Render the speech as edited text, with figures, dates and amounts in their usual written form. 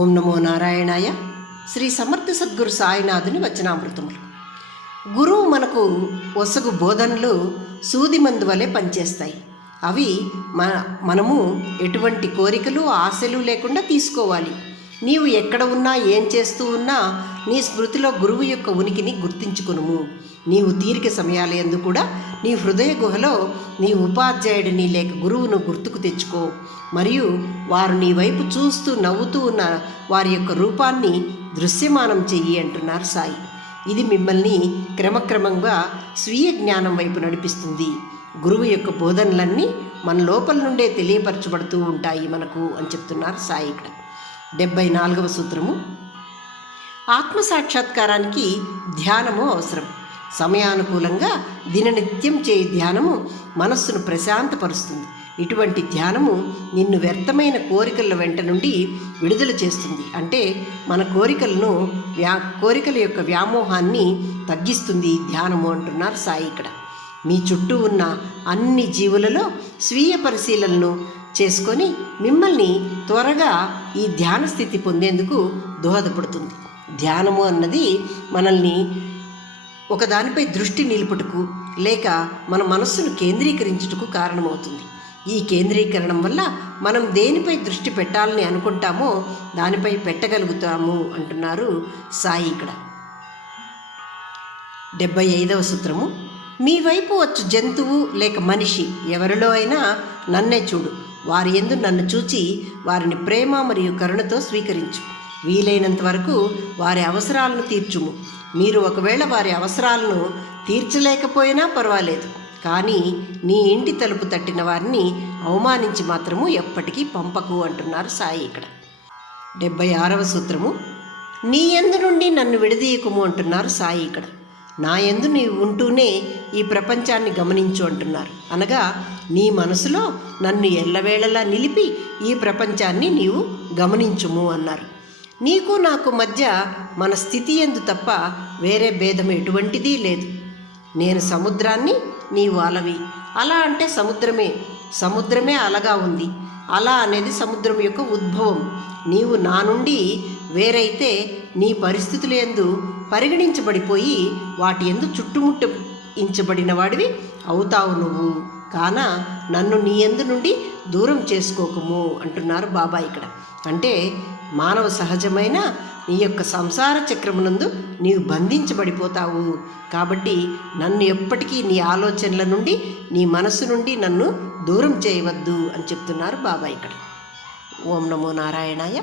ఓం నమో నారాయణాయ. శ్రీ సమర్థ సద్గురు సాయినాథుని వచనామృతములు. గురువు మనకు ఒసగు బోధనలు సూది మందు వలె పనిచేస్తాయి. అవి మనము ఎటువంటి కోరికలు ఆశలు లేకుండా తీసుకోవాలి. నీవు ఎక్కడ ఉన్నా ఏం చేస్తూ ఉన్నా నీ స్మృతిలో గురువు యొక్క ఉనికిని గుర్తించుకునుము. నీవు తీరిక సమయాలందు కూడా నీ హృదయ గుహలో నీ ఉపాధ్యాయుడిని లేక గురువును గుర్తుకు తెచ్చుకో. మరియు వారు నీ వైపు చూస్తూ నవ్వుతూ ఉన్న వారి యొక్క రూపాన్ని దృశ్యమానం చెయ్యి అంటున్నారు సాయి. ఇది మిమ్మల్ని క్రమక్రమంగా స్వీయ జ్ఞానం వైపు నడిపిస్తుంది. గురువు యొక్క బోధనలన్నీ మన లోపల నుండే తెలియపరచబడుతూ ఉంటాయి మనకు అని చెప్తున్నారు సాయి. ఇక్కడ 74వ సూత్రము. ఆత్మసాక్షాత్కారానికి ధ్యానము అవసరం. సమయానుకూలంగా దిననిత్యం చేయి ధ్యానము మనస్సును ప్రశాంతపరుస్తుంది. ఇటువంటి ధ్యానము నిన్ను వ్యర్థమైన కోరికల వెంట నుండి విడుదల చేస్తుంది. అంటే మన కోరికల యొక్క వ్యామోహాన్ని తగ్గిస్తుంది ధ్యానము అంటున్నారు సాయి. ఇక్కడ మీ చుట్టూ ఉన్న అన్ని జీవులలో స్వీయ పరిశీలనను చేసుకొని మిమ్మల్ని త్వరగా ఈ ధ్యాన స్థితి పొందేందుకు దోహదపడుతుంది. ధ్యానము అన్నది మనల్ని ఒకదానిపై దృష్టి నిలుపుటకు లేక మన మనస్సును కేంద్రీకరించుటకు కారణమవుతుంది. ఈ కేంద్రీకరణం వల్ల మనం దేనిపై దృష్టి పెట్టాలని అనుకుంటామో దానిపై పెట్టగలుగుతాము అంటున్నారు సాయి. ఇక్కడ 75వ సూత్రము. మీ వైపు వచ్చు జంతువు లేక మనిషి ఎవరిలో అయినా నన్నే చూడు. వారి యందు నన్ను చూచి వారిని ప్రేమ మరియు కరుణతో స్వీకరించు. వీలైనంత వరకు వారి అవసరాలను తీర్చుము. మీరు ఒకవేళ వారి అవసరాలను తీర్చలేకపోయినా పర్వాలేదు, కానీ నీ ఇంటి తలుపు తట్టిన వారిని అవమానించి మాత్రము ఎప్పటికీ పంపకు అంటున్నారు సాయి. ఇక్కడ 76వ సూత్రము. నీ యందు నుండి నన్ను విడదీయకుము అంటున్నారు సాయి. ఇక్కడ నా యందు నీవు ఉంటూనే ఈ ప్రపంచాన్ని గమనించు అంటున్నారు. అనగా నీ మనసులో నన్ను ఎల్లవేళలా నిలిపి ఈ ప్రపంచాన్ని నీవు గమనించుము అన్నారు. నీకు నాకు మధ్య మన స్థితి యందు తప్ప వేరే భేదం ఎటువంటిదీ లేదు. నేను సముద్రాన్ని, నీవు అలవి. అలా అంటే సముద్రమే అలగా ఉంది. అలా అనేది సముద్రం యొక్క ఉద్భవం. నీవు నా నుండి వేరైతే నీ పరిస్థితుల యందు పరిగణించబడిపోయి వాటి యందు చుట్టుముట్టించబడిన వాడివి అవుతావు నువ్వు. కాన నన్ను నీ యందు నుండి దూరం చేసుకోకము అంటున్నారు బాబా. ఇక్కడ అంటే మానవ సహజమైన నీ యొక్క సంసార చక్రమునందు నీవు బంధించబడిపోతావు. కాబట్టి నన్ను ఎప్పటికీ నీ ఆలోచనల నుండి నీ మనస్సు నుండి నన్ను దూరం చేయవద్దు అని చెప్తున్నారు బాబా. ఇక్కడ ఓం నమో నారాయణాయ.